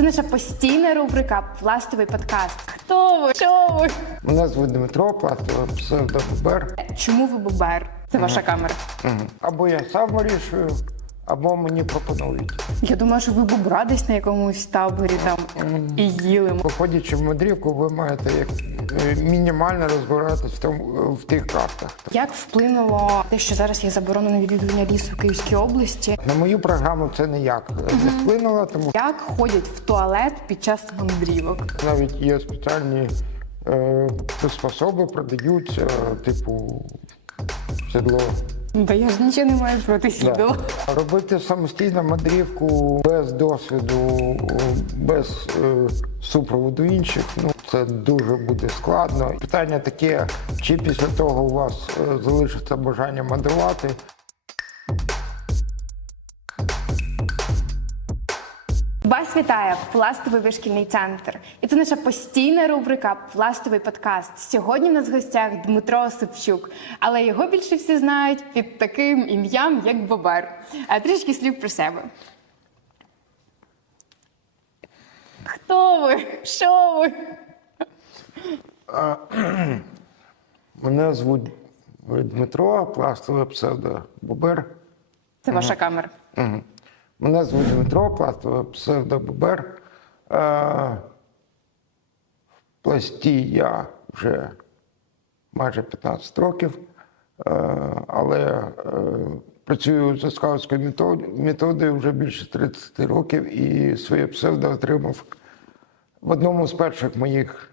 Це наша постійна рубрика Пластовий подкаст. Хто ви? Що ви? Мене звуть Дмитро, пластовий псевдобер. Чому ви бубер? Це ваша камера. Або я сам вирішую, або мені пропонують. Я думаю, що ви бобра десь на якомусь таборі там і їли. Виходячи в мандрівку, ви маєте як е, мінімально розбиратись в тому в тих картах. Як вплинуло те, що зараз є заборонено відвідування лісу в Київській області? На мою програму це ніяк не вплинуло, тому Як ходять в туалет під час мандрівок? навіть є спеціальні е, приспособи, продаються, типу седло. Та я ж нічого не маю проти сідала. Робити самостійно мандрівку без досвіду, без е, супроводу інших, ну це дуже буде складно. Питання таке: чи після того у вас е, залишиться бажання мандрувати? Вітає пластовий вишкільний центр. І це наша постійна рубрика Пластовий подкаст. Сьогодні в нас в гостях Дмитро Осипчук, але його більше всі знають під таким ім'ям, як Бобер. А трішки слів про себе. Хто ви? Що ви? Мене звуть Дмитро, пластове псевдо Бобер. Це ваша камера. Мене звуть Дмитро, пластове псевдо Бобер. Е, в пласті я вже майже 15 років, е, але е, працюю за скаутською методою вже більше 30 років і своє псевдо отримав в одному з перших моїх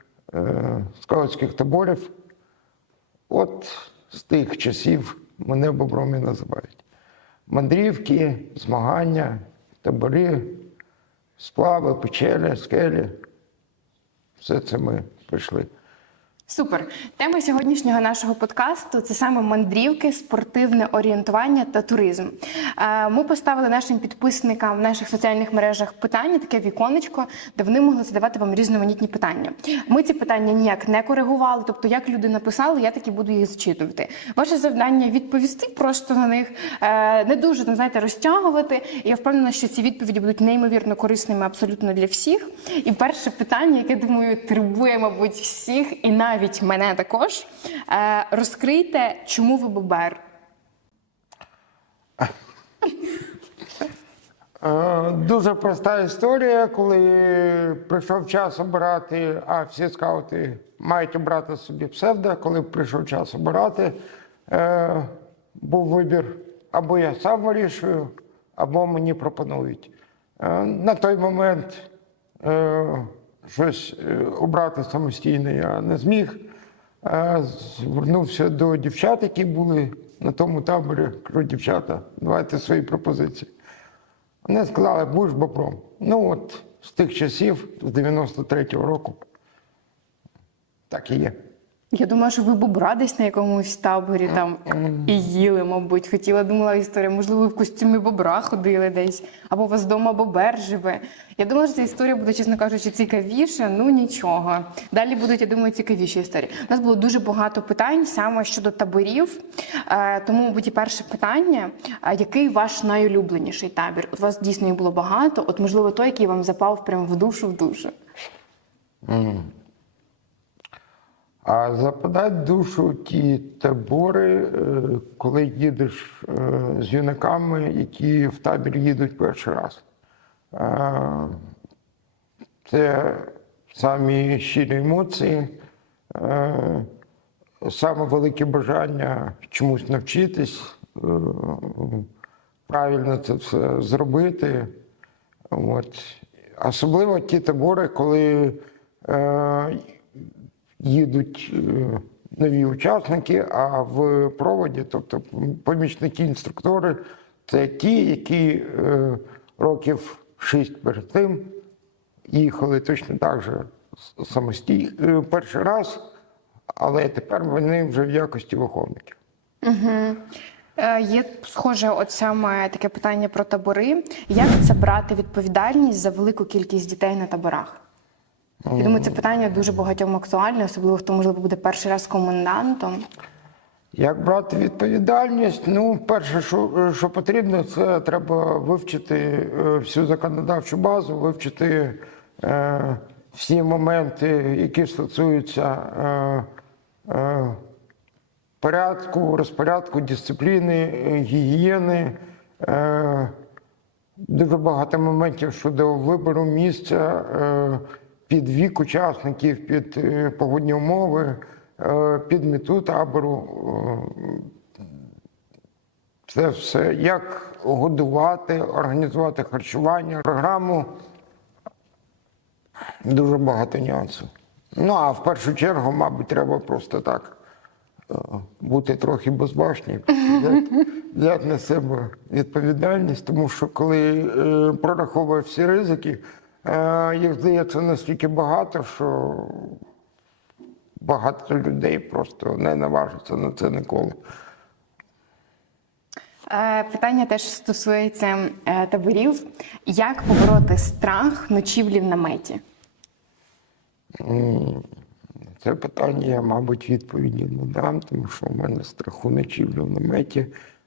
скаутських таборів. От з тих часів мене бобром і називають. Мандрівки, змагання, табори, сплави, печелі, скелі. Все це ми пройшли. Супер. Тема сьогоднішнього нашого подкасту це саме мандрівки, спортивне орієнтування та туризм. Е, Ми поставили нашим підписникам в наших соціальних мережах питання, таке віконечко, де вони могли задавати вам різноманітні питання. Ми ці питання ніяк не коригували, тобто, як люди написали, я таки буду їх зачитувати. Ваше завдання відповісти просто на них, е, не дуже там знаєте, розтягувати. Я впевнена, що ці відповіді будуть неймовірно корисними абсолютно для всіх. І перше питання, яке думаю, турбує, мабуть, всіх, і навіть мене також. Е, Розкрийте, чому ви бобер? Е, Дуже проста історія, коли прийшов час обирати, а всі скаути мають обрати собі псевдо, коли прийшов час обирати, е, був вибір або я сам вирішую, або мені пропонують. На той момент щось е, обрати самостійно я не зміг. Звернувся до дівчат, які були на тому таборі. Кажу, дівчата, давайте свої пропозиції. Вони сказали, будеш бопром. Ну от з тих часів, з 93-го року, так і є. Я думаю, що ви бобра десь на якомусь таборі там і їли, мабуть. Хотіла, думала історія, можливо, ви в костюмі бобра ходили десь, або у вас вдома бобер живе. Я думала, що ця історія буде, чесно кажучи, цікавіша. Ну нічого. Далі будуть, я думаю, цікавіші історії. У нас було дуже багато питань саме щодо таборів. Е, Тому, мабуть, і перше питання: який ваш найулюбленіший табір? От вас дійсно їх було багато. От, можливо, той, який вам запав прямо в душу в душу. А западають душу ті табори, е, коли їдеш е, з юнаками, які в табір їдуть перший раз. Е, Це самі щирі емоції, саме велике бажання чомусь навчитись, правильно це все зробити. От. Особливо ті табори, коли їдуть е, нові учасники, а в проводі, тобто помічники інструктори, це ті, які е, років шість перед тим їхали точно так же самостійно е, перший раз, але тепер вони вже в якості виховників. Е, Є схоже, от саме таке питання про табори. Як це брати відповідальність за велику кількість дітей на таборах? Я думаю, це питання дуже багатьом актуальне, особливо хто можливо буде перший раз комендантом. Як брати відповідальність? Ну, перше, що, що потрібно, це треба вивчити е, всю законодавчу базу, вивчити е, всі моменти, які стосуються е, е, порядку, розпорядку, дисципліни, гігієни. Е, Дуже багато моментів щодо вибору місця е, під вік учасників, під е, погодні умови, е, під мету табору. е, Це все. Як годувати, організувати харчування, програму. Дуже багато нюансів. Ну, а в першу чергу, мабуть, треба просто так бути трохи безбашні, взяти- взяти на себе відповідальність, тому що коли е, прораховує всі ризики, їх здається настільки багато, що багато людей просто не наважаться на це ніколи. Е, Питання теж стосується е, таборів. Як побороти страх ночівлі в наметі? Це питання я, мабуть, відповіді не дам, тому що в мене страху ночівлі в наметі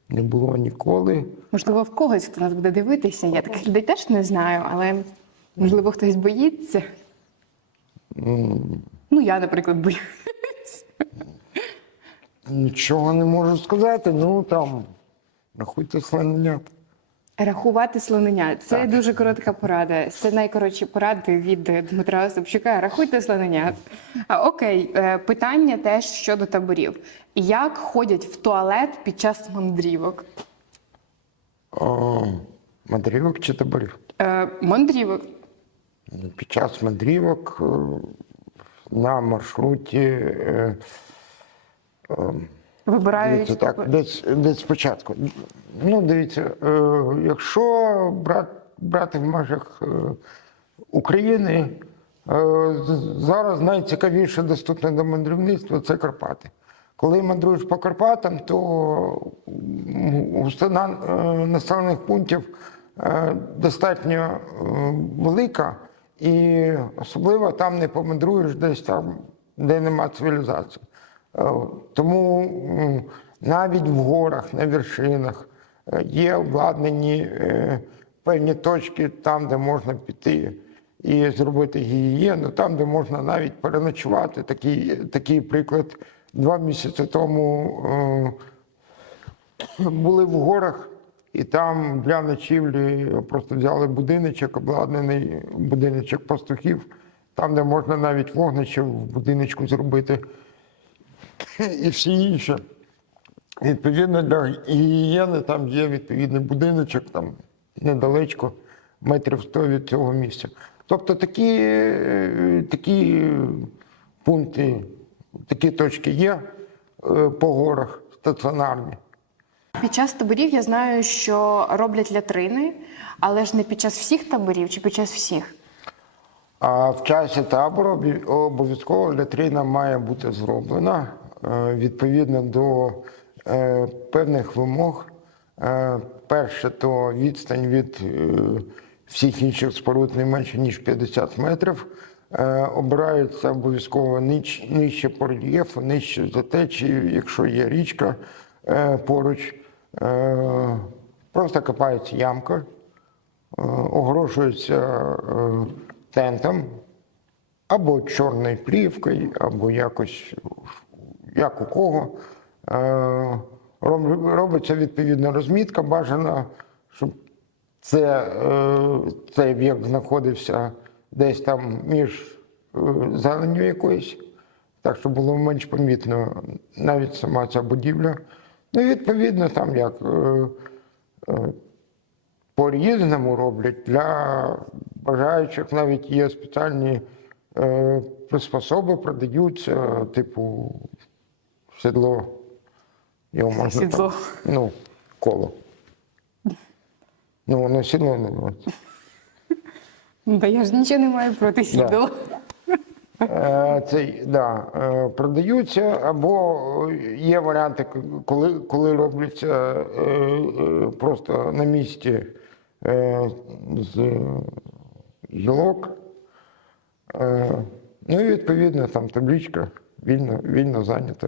не було ніколи. Можливо, в когось, хто нас буде дивитися. Я таких людей теж не знаю, але можливо хтось боїться. Ну, я, наприклад, боюсь. Нічого не можу сказати, ну там рахуйте слоненят. Рахувати слонення. Це дуже коротка порада. Це найкоротші поради від Дмитра Остапчука. Рахуйте слоненят. А, окей, е, питання теж щодо таборів. Як ходять в туалет під час мандрівок? О, мандрівок чи таборів? Е, мандрівок. Під час мандрівок е, на маршруті е, Вибирають Дивіться, так, десь, десь спочатку. Ну, дивіться, е, якщо брат, брати в межах е, України, е, зараз найцікавіше доступне до мандрівництва це Карпати. Коли мандруєш по Карпатам, то густина е, населених пунктів е, достатньо е, велика, і особливо там не помандруєш десь там, де нема цивілізації. Е, Тому навіть в горах, на вершинах е, є обладнані е, певні точки там, де можна піти і зробити гігієну, там, де можна навіть переночувати. Такий, такий приклад два місяці тому були в горах, і там для ночівлі просто взяли будиночок, обладнаний будиночок пастухів, там, де можна навіть вогнище в будиночку зробити і всі інше. Відповідно, для гігієни там є відповідний будиночок, там недалечко, метрів 100 від цього місця. Тобто такі, такі пункти, такі точки є е, по горах стаціонарні. Під час таборів я знаю, що роблять лятрини, але ж не під час всіх таборів чи під час всіх. А в часі табору обов'язково латрина має бути зроблена е, відповідно до е, певних вимог. Е, Перше, то відстань від всіх інших споруд не менше, ніж 50 метрів. Обираються обов'язково нижче по рельєфу, нижче за течією, якщо є річка поруч. Е, Просто копається ямка, е, огрошується е, тентом або чорною плівкою, або якось як у кого. Е, Робиться відповідна розмітка. Бажано, щоб це, е, цей об'єкт знаходився десь там між е, зеленню якоюсь, так щоб було менш помітно навіть сама ця будівля. Ну, відповідно, там як е, е, по-різному роблять. Для бажаючих навіть є спеціальні е, приспособи, продаються, типу сідло. Його можна Сідло. Там, ну, коло. Ну, воно сідло називається. Ну, Та я ж нічого не маю проти сідала. Е, Цей, да, е, продаються, або є варіанти, коли, коли робляться е, е, просто на місці е, з гілок. Е, Ну і відповідно там табличка вільно, вільно зайнята.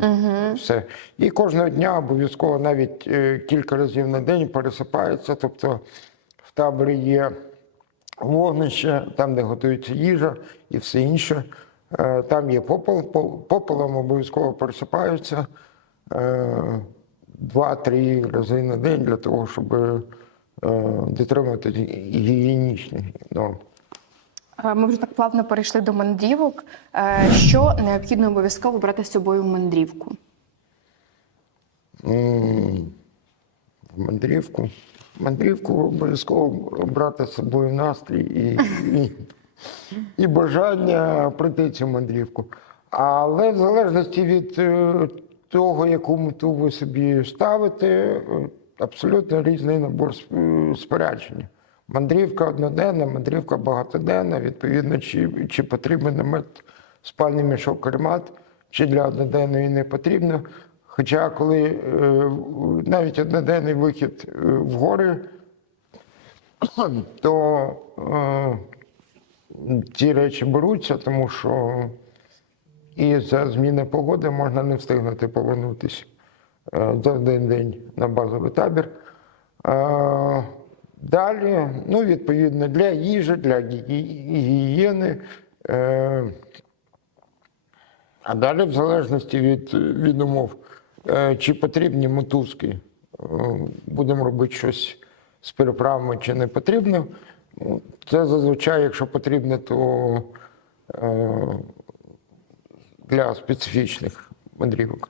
Все. І кожного дня обов'язково навіть е, кілька разів на день пересипається. Тобто в таборі є вогнище, там, де готується їжа і все інше. Е, Там є попел, по- попелом обов'язково пересипаються е, два-три рази на день для того, щоб е, дотримати гігієнічних норм. Е, Ми вже так плавно перейшли до мандрівок. Що необхідно обов'язково брати з собою в мандрівку? В мандрівку. Мандрівку обов'язково брати з собою настрій і, і, бажання пройти цю мандрівку. Але в залежності від е, того, яку мету ви собі ставите, е, абсолютно різний набор сп- спорядження. Мандрівка одноденна, мандрівка багатоденна, відповідно, чи, чи потрібен намет спальний мішок каремат, чи для одноденної не потрібно. Хоча, коли е, навіть одноденний вихід е, в гори, то ці речі беруться, тому що і за зміни погоди можна не встигнути повернутися е, за один день на базовий табір. Е, Далі, ну, відповідно, для їжі, для гігієни. е, А далі, в залежності від, від умов, чи потрібні мотузки, будемо робити щось з переправами, чи не потрібно. Це зазвичай, якщо потрібно, то е, для специфічних мандрівок,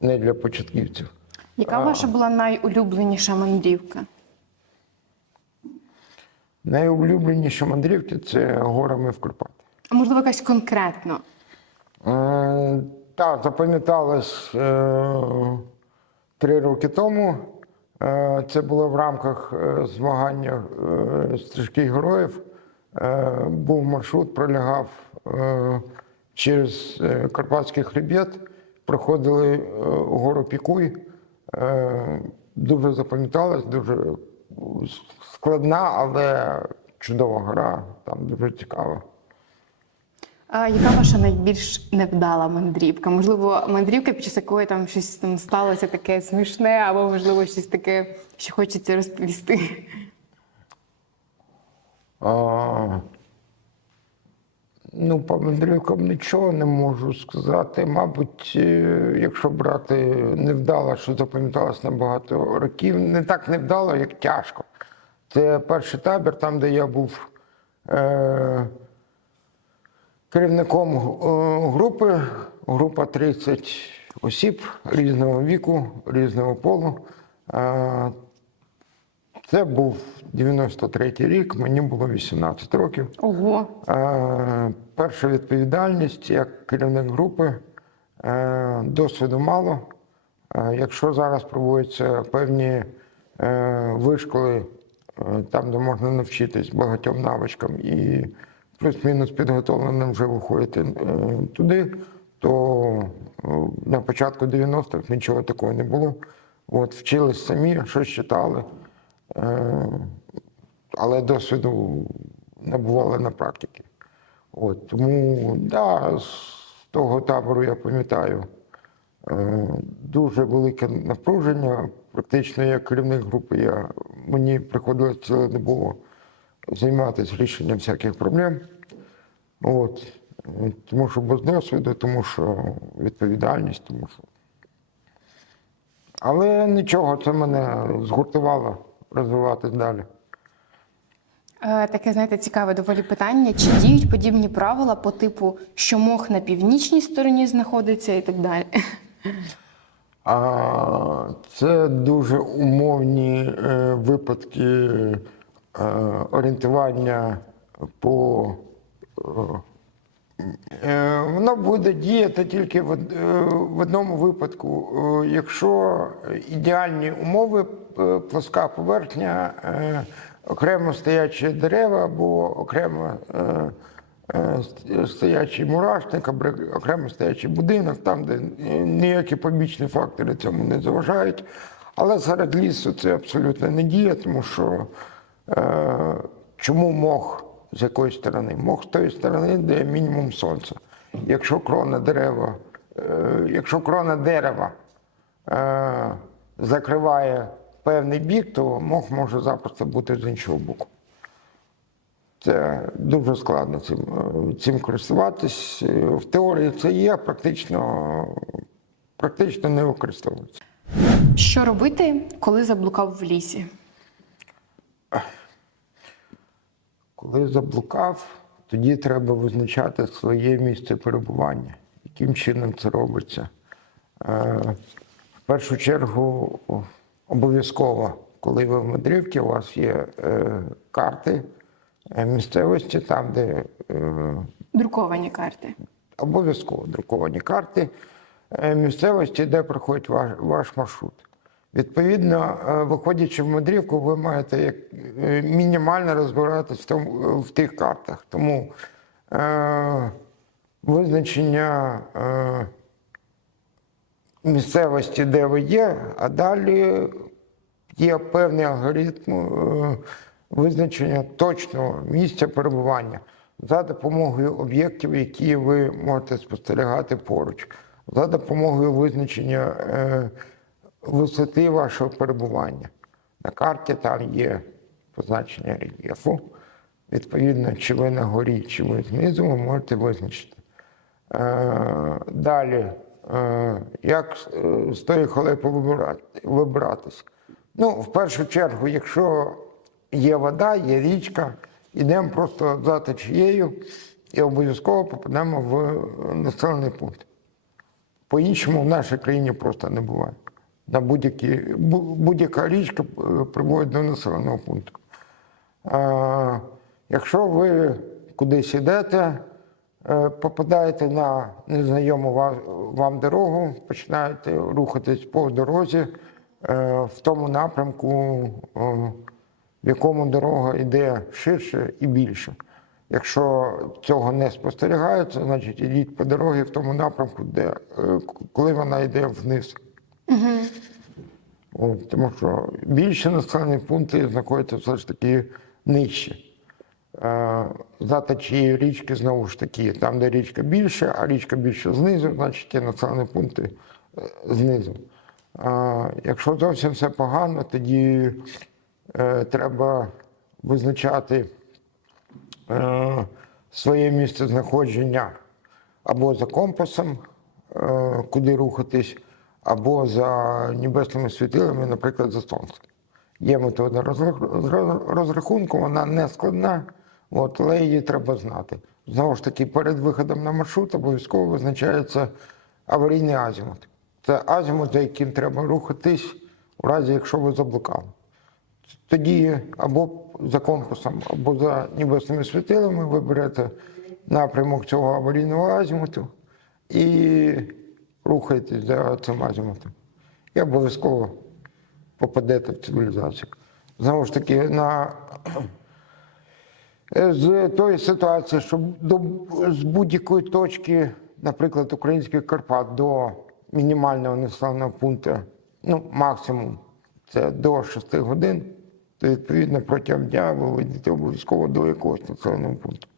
не для початківців. Яка ваша була найулюбленіша мандрівка? Найулюбленіші мандрівки це горами в Карпати. А можливо, якась конкретно? Е, Так, запам'яталось е, три роки тому. Е, Це було в рамках е, змагання е, стрижки героїв. Був маршрут, пролягав через Карпатський хребет, проходили гору Пікуй. Дуже запам'яталось, дуже складна, але чудова гора, там дуже цікаво. А яка ваша найбільш невдала мандрівка? Можливо, мандрівка, під час якої там щось там сталося таке смішне, або можливо щось таке, що хочеться розповісти. А, ну, по мандрівкам нічого не можу сказати. Мабуть, е, якщо брати невдало, що запам'яталось на багато років, не так невдало, як тяжко. Це перший табір, там, де я був е, керівником е, групи, група 30 осіб різного віку, різного полу. Е, це був 93-й рік, мені було 18 років. Ого. Е, Перша відповідальність як керівник групи, досвіду мало. Якщо зараз проводяться певні вишколи, там, де можна навчитись багатьом навичкам і плюс-мінус підготовленим вже виходити е, туди, то е, на початку 90-х нічого такого не було. От, вчились самі, щось читали. Е, але досвіду набували на практиці. От, тому да, з того табору я пам'ятаю дуже велике напруження. Практично як керівник групи я, мені приходилось цілодобово займатися рішенням всяких проблем. От, е, тому що без досвіду, тому що відповідальність, тому що. Але нічого, це мене згуртувало розвиватись далі. Е, Таке, знаєте, цікаве доволі питання. Чи діють подібні правила по типу, що мох на північній стороні знаходиться і так далі? А, це дуже умовні е, випадки орієнтування по. Е, воно буде діяти тільки в, од- е, в одному випадку. Е, Якщо ідеальні умови, е, плоска поверхня, е, окремо стоячі дерева або окремо е, е, ст- стоячий мурашник, або окремо стоячий будинок, там, де е, ніякі побічні фактори цьому не заважають. Але серед лісу це абсолютно не діє, тому що е, чому мох з якої сторони? Мох з тої сторони, де мінімум сонця. Якщо крона дерева, е, якщо крона дерева е, закриває певний бік, то мох може запросто бути з іншого боку. Це дуже складно цим, е, цим користуватись. Е, В теорії це є, практично, практично не використовується. Що робити, коли заблукав в лісі? Коли заблукав, тоді треба визначати своє місце перебування. Яким чином це робиться? Е, В першу чергу обов'язково, коли ви в мандрівці, у вас є е, карти е, місцевості, там, де Друковані карти. обов'язково друковані карти місцевості, де проходить ваш маршрут. Відповідно, е, виходячи в мандрівку, ви маєте як, е, мінімально розбиратись в, тому, в тих картах. Тому е, визначення е, місцевості, де ви є, а далі є певний алгоритм е, визначення точного місця перебування за допомогою об'єктів, які ви можете спостерігати поруч, за допомогою визначення е, висоти вашого перебування. На карті там є позначення рельєфу. Відповідно, чи ви на горі, чи ви знизу, ви можете визначити. Е, Далі, е, як е, з тої халепи вибиратись? Ну, в першу чергу, якщо є вода, є річка, йдемо просто за течією і обов'язково попадемо в е, населений пункт. По-іншому в нашій країні просто не буває. На будь-які, будь-яка річка е, приводить до населеного пункту. Е, Якщо ви кудись йдете, е, попадаєте на незнайому вам дорогу, починаєте рухатись по дорозі е, в тому напрямку, в якому дорога йде ширше і більше. Якщо цього не спостерігається, значить ідіть по дорозі в тому напрямку, де коли вона йде вниз. От, тому що більше населені пункти знаходяться все ж таки нижче. Е, За течією річки, знову ж таки, там, де річка більше, а річка більше знизу, значить є населені пункти е, знизу. Е, Якщо зовсім все погано, тоді е, треба визначати е, своє місце знаходження або за компасом, е, куди рухатись, або за небесними світилами, наприклад, за сонцем. Є метода розрахунку, вона не складна, от, але її треба знати. Знову ж таки, перед виходом на маршрут обов'язково визначається аварійний азімут. Це азімут, за яким треба рухатись, у разі якщо ви заблукали. Тоді або за компасом, або за небесними світилами ви берете напрямок цього аварійного азімуту і рухаєтесь за цим азімутом. І обов'язково попадете в цивілізацію. Знову ж таки, на, з тої ситуації, що до, з будь-якої точки, наприклад, українських Карпат до мінімального населеного пункту, ну, максимум це до 6 годин, то відповідно протягом дня ви обов'язково до якогось населеного пункту.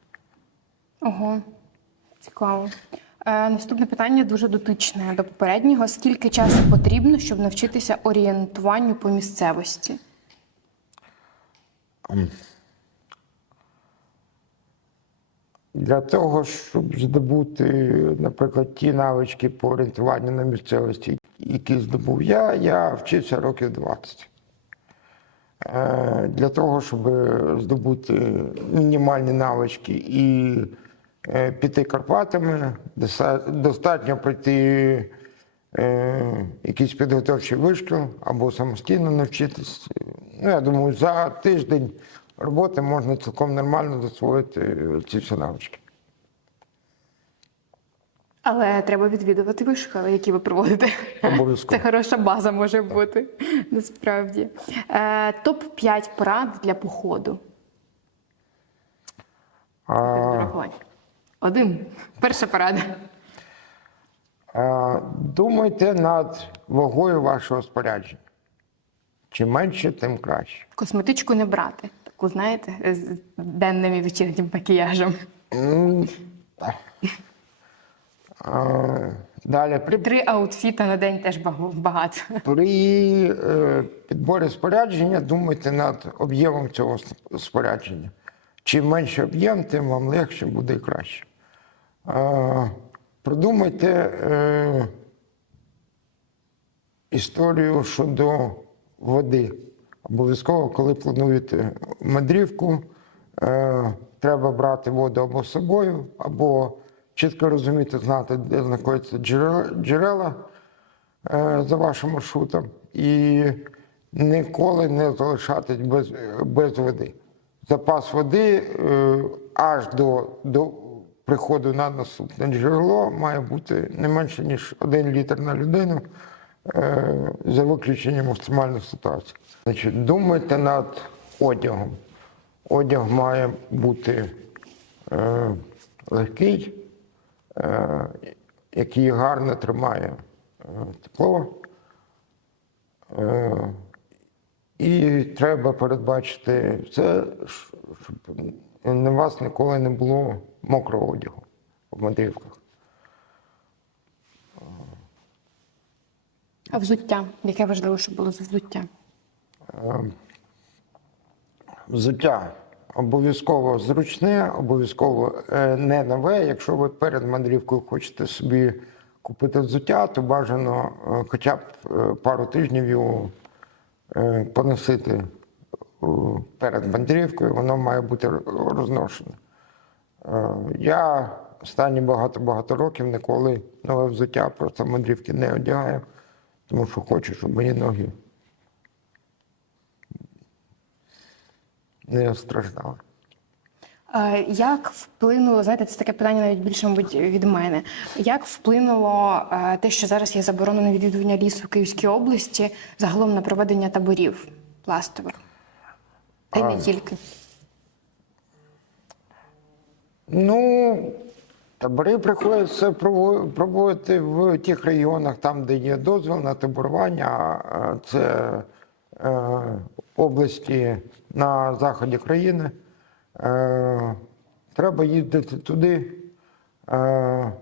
Ого, цікаво. Е, наступне питання дуже дотичне до попереднього. Скільки часу потрібно, щоб навчитися орієнтуванню по місцевості? Для того, щоб здобути, наприклад, ті навички по орієнтуванню на місцевості, які здобув я, я вчився років 20. Е, Для того, щоб здобути мінімальні навички і піти Карпатами, достатньо пройти е, якийсь підготовчий вишкіл або самостійно навчитись. Ну, я думаю, за тиждень роботи можна цілком нормально засвоїти е, ці всі навички. Але треба відвідувати вишколи, які ви проводите. Обов'язково. Це хороша база може бути насправді. Е, топ 5 порад для походу. А, Один. Перша порада. думайте над вагою вашого спорядження. Чим менше, тим краще. Косметичку не брати. Таку, знаєте, з денним і вечірнім макіяжем. М, Далі при Три аутфіта на день теж баг- багато. При е, підборі спорядження думайте над об'ємом цього спорядження. чим менше об'єм, тим вам легше буде і краще. Продумайте е, історію щодо води. Обов'язково, коли плануєте мандрівку, е, треба брати воду або з собою, або чітко розуміти, знати, де знаходяться джерела, е, за вашим маршрутом, і ніколи не залишатись без, без води. Запас води аж до, до приходу на наступне джерело має бути не менше, ніж 1 літр на людину е, за виключенням екстремальних ситуацій. Значить, думайте над одягом. Одяг має бути е, легкий, е, який гарно тримає тепло. І треба передбачити все, щоб на вас ніколи не було мокрого одягу в мандрівках. А взуття. Яке важливо, щоб було з взуття? Взуття обов'язково зручне, обов'язково е, не нове. Якщо ви перед мандрівкою хочете собі купити взуття, то бажано е, хоча б е, пару тижнів його поносити перед мандрівкою, воно має бути розношене. Е, Я останні багато-багато років ніколи нове взуття просто мандрівки не одягаю, тому що хочу, щоб мої ноги не страждали. Е, Як вплинуло, знаєте, це таке питання навіть більше, мабуть, від мене. Як вплинуло е, те, що зараз є заборонене відвідування лісу в Київській області, загалом на проведення таборів пластових? Та й не тільки. Ну, табори приходиться прово- проводити в тих регіонах, там, де є дозвіл на таборування. Це е, області на заході країни. Е, треба їздити туди. Е,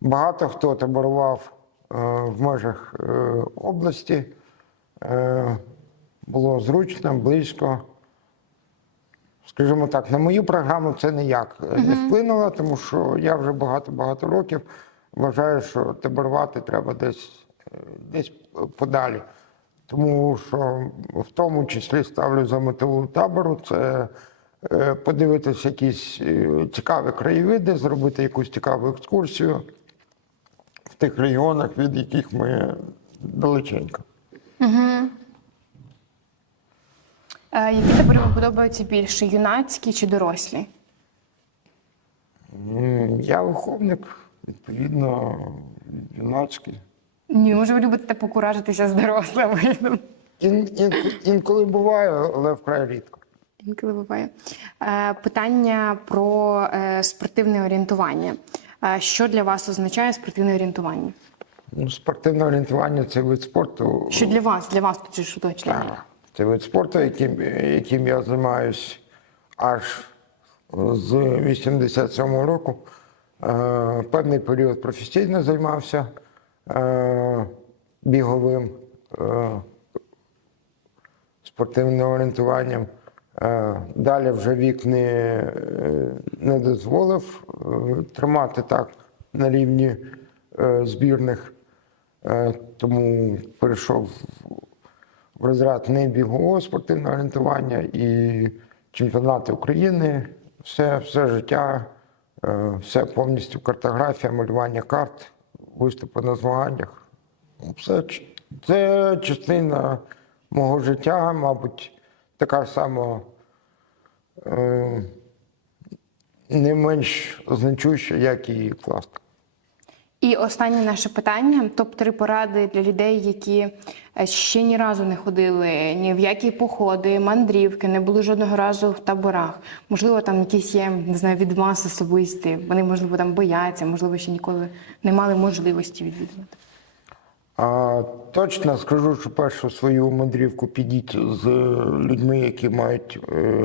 багато хто таборував е, в межах е, області. Е, було зручно, близько. Скажімо так, на мою програму це ніяк е, не вплинуло, тому що я вже багато-багато років вважаю, що таборувати треба десь, е, десь подалі. Тому що в тому числі ставлю за мету табору це е, подивитися якісь цікаві краєвиди, зробити якусь цікаву екскурсію в тих регіонах, від яких ми далеченько. Е, Які табори вам подобаються більше юнацькі чи дорослі? М, Я виховник, відповідно, юнацький. Ні, може, ви любите покуражитися з дорослими. Ін, ін, інколи буває, але вкрай рідко. Інколи буває. Е, Питання про е, спортивне орієнтування. Е, Що для вас означає спортивне орієнтування? Ну, спортивне орієнтування це вид спорту. Що для вас? Для вас тут же ж уточнення. Так, Це вид спорту, яким, яким я займаюсь аж з 87-го року. Е, певний період професійно займався е, біговим е, спортивним орієнтуванням. Е, далі вже вік не, не дозволив е, тримати так на рівні е, збірних, е, тому перейшов в розряд не бігового спортивного орієнтування і чемпіонати України, все, все життя, е, все повністю картографія, малювання карт, виступи на змаганнях. Ну, Все, це частина мого життя, мабуть, така сама е, не менш значуща, як і класика. І останнє наше питання: топ-3 поради для людей, які е, ще ні разу не ходили ні в які походи, мандрівки, не були жодного разу в таборах. Можливо, там якісь є не знаю, відмаз особисті. Вони можливо там бояться, можливо, ще ніколи не мали можливості відвідувати. А, точно скажу, що першу свою мандрівку підіть з людьми, які мають е,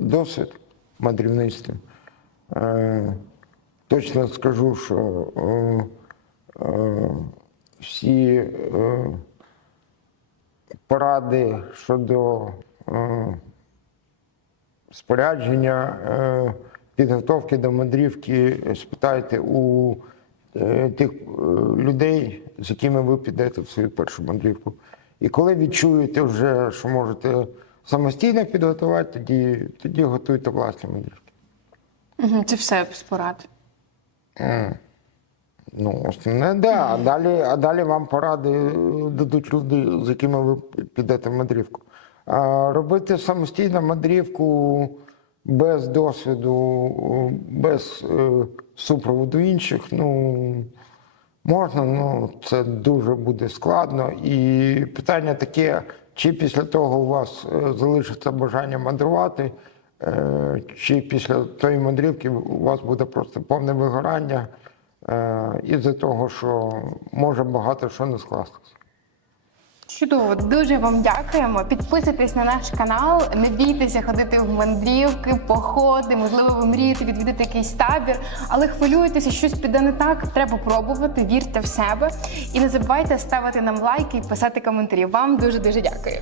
досвід в мандрівництві. Е, точно скажу, що е, е, всі е, поради щодо спорядження, підготовки до мандрівки, спитайте у тих людей, з якими ви підете в свою першу мандрівку. І коли відчуєте вже, що можете самостійно підготувати, тоді, тоді готуйте власні мандрівки. Це все з порад. Ну, основне, да. А далі, а далі вам поради дадуть люди, з якими ви підете в мандрівку. А робити самостійно мандрівку без досвіду, без е, супроводу інших, ну можна, ну це дуже буде складно. І питання таке, чи після того у вас е, залишиться бажання мандрувати, чи після тої мандрівки у вас буде просто повне вигорання е, із-за того, що може багато що не скластися. Чудово, дуже вам дякуємо. Підписуйтесь на наш канал, не бійтеся ходити в мандрівки, походи. Можливо, ви мрієте відвідати якийсь табір, але хвилюєтеся, щось піде не так. Треба пробувати, вірте в себе і не забувайте ставити нам лайки і писати коментарі. Вам дуже дуже дякую.